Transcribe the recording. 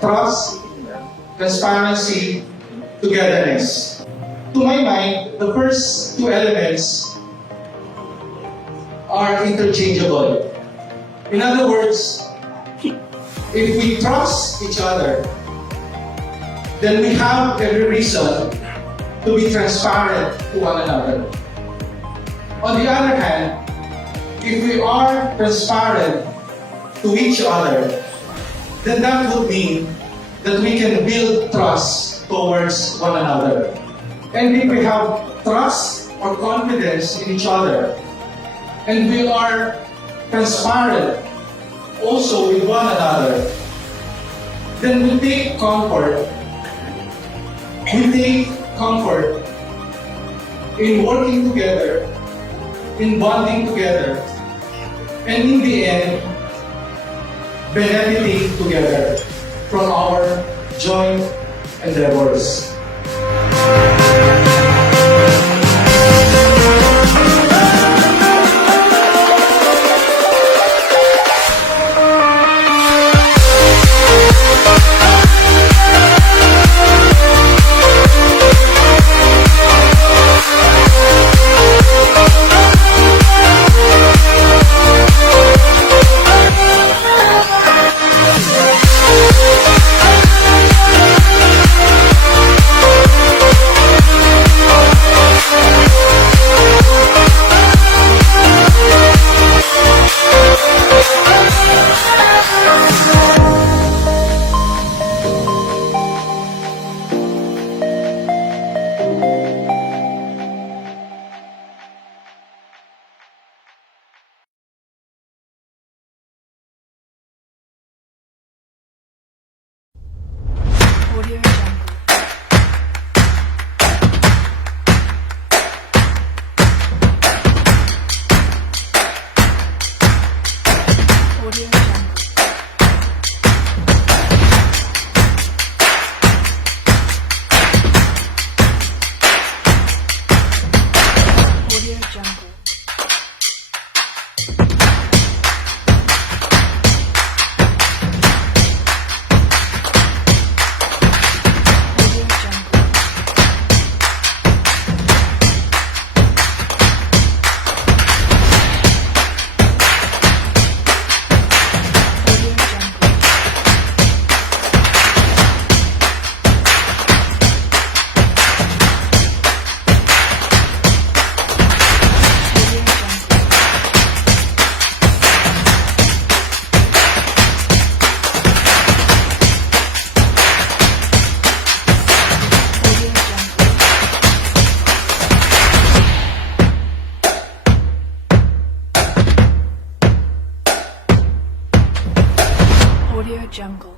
trust, transparency, togetherness. To my mind, the first two elements are interchangeable. In other words, if we trust each other, then we have every reason to be transparent to one another. On the other hand, if we are transparent to each other, then that would mean that we can build trust towards one another. And if we have trust or confidence in each other, and we are transparent also with one another, then we take comfort in working together, in bonding together, and in the end, benefiting together from our joint endeavors. Audio Jungle. Audio Jungle. Audio Jungle. Audio Jungle.